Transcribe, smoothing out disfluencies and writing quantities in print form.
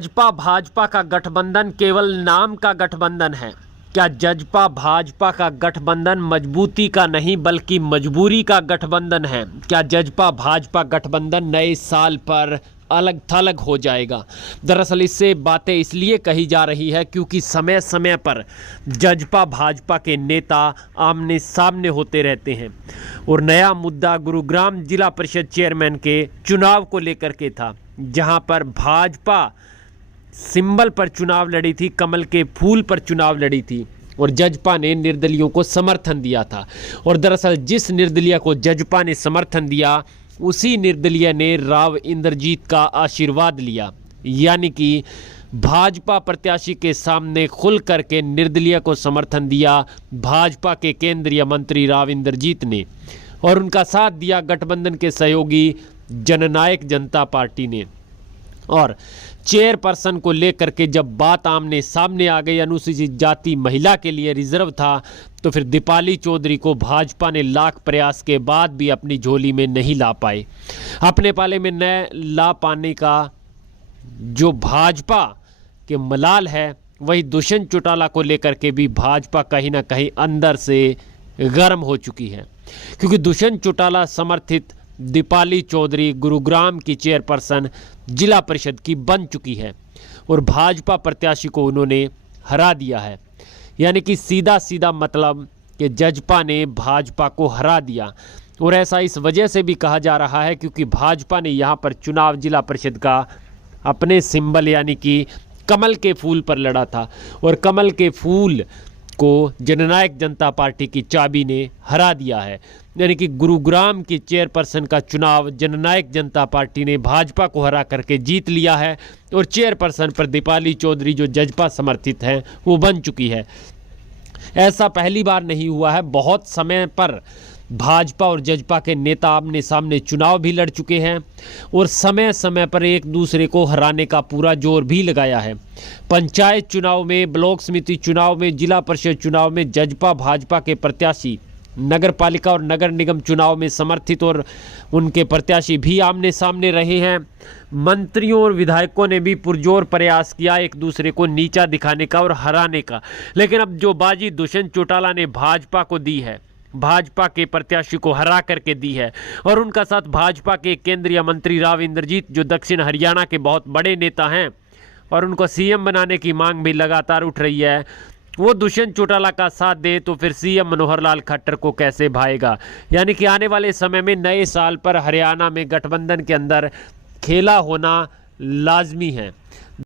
जजपा भाजपा का गठबंधन केवल नाम का गठबंधन है क्या? जजपा भाजपा का गठबंधन मजबूती का नहीं बल्कि मजबूरी का गठबंधन है क्या? जजपा भाजपा गठबंधन नए साल पर अलग थलग हो जाएगा। दरअसल इससे बातें इसलिए कही जा रही है क्योंकि समय समय पर जजपा भाजपा के नेता आमने सामने होते रहते हैं और नया मुद्दा गुरुग्राम जिला परिषद चेयरमैन के चुनाव को लेकर के था, जहां पर भाजपा सिंबल पर चुनाव लड़ी थी, कमल के फूल पर चुनाव लड़ी थी और जजपा ने निर्दलियों को समर्थन दिया था। और दरअसल जिस निर्दलीय को जजपा ने समर्थन दिया उसी निर्दलीय ने राव इंद्रजीत का आशीर्वाद लिया, यानी कि भाजपा प्रत्याशी के सामने खुल करके निर्दलीय को समर्थन दिया भाजपा के केंद्रीय मंत्री राव इंद्रजीत ने, और उनका साथ दिया गठबंधन के सहयोगी जननायक जनता पार्टी ने। और चेयरपर्सन को लेकर के जब बात आमने सामने आ गई, अनुसूचित जाति महिला के लिए रिजर्व था, तो फिर दीपाली चौधरी को भाजपा ने लाख प्रयास के बाद भी अपनी झोली में नहीं ला पाए। अपने पाले में न ला पाने का जो भाजपा के मलाल है, वही दुष्यंत चौटाला को लेकर के भी भाजपा कहीं ना कहीं अंदर से गर्म हो चुकी है, क्योंकि दुष्यंत चौटाला समर्थित दीपाली चौधरी गुरुग्राम की चेयरपर्सन जिला परिषद की बन चुकी है और भाजपा प्रत्याशी को उन्होंने हरा दिया है। यानी कि सीधा सीधा मतलब कि जजपा ने भाजपा को हरा दिया। और ऐसा इस वजह से भी कहा जा रहा है क्योंकि भाजपा ने यहाँ पर चुनाव जिला परिषद का अपने सिंबल यानी कि कमल के फूल पर लड़ा था और कमल के फूल को जननायक जनता पार्टी की चाबी ने हरा दिया है। यानी कि गुरुग्राम की चेयरपर्सन का चुनाव जननायक जनता पार्टी ने भाजपा को हरा करके जीत लिया है और चेयरपर्सन पर दीपाली चौधरी जो जजपा समर्थित हैं वो बन चुकी है। ऐसा पहली बार नहीं हुआ है, बहुत समय पर भाजपा और जजपा के नेता आमने सामने चुनाव भी लड़ चुके हैं और समय समय पर एक दूसरे को हराने का पूरा जोर भी लगाया है। पंचायत चुनाव में, ब्लॉक समिति चुनाव में, जिला परिषद चुनाव में जजपा भाजपा के प्रत्याशी, नगर पालिका और नगर निगम चुनाव में समर्थित और उनके प्रत्याशी भी आमने सामने रहे हैं। मंत्रियों और विधायकों ने भी पुरजोर प्रयास किया एक दूसरे को नीचा दिखाने का और हराने का, लेकिन अब जो बाजी दुष्यंत चौटाला ने भाजपा को दी है, भाजपा के प्रत्याशी को हरा करके दी है, और उनका साथ भाजपा के केंद्रीय मंत्री राव इंद्रजीत जो दक्षिण हरियाणा के बहुत बड़े नेता हैं और उनको सीएम बनाने की मांग भी लगातार उठ रही है, वो दुष्यंत चौटाला का साथ दे तो फिर सीएम मनोहर लाल खट्टर को कैसे भाएगा। यानी कि आने वाले समय में नए साल पर हरियाणा में गठबंधन के अंदर खेला होना लाजमी है।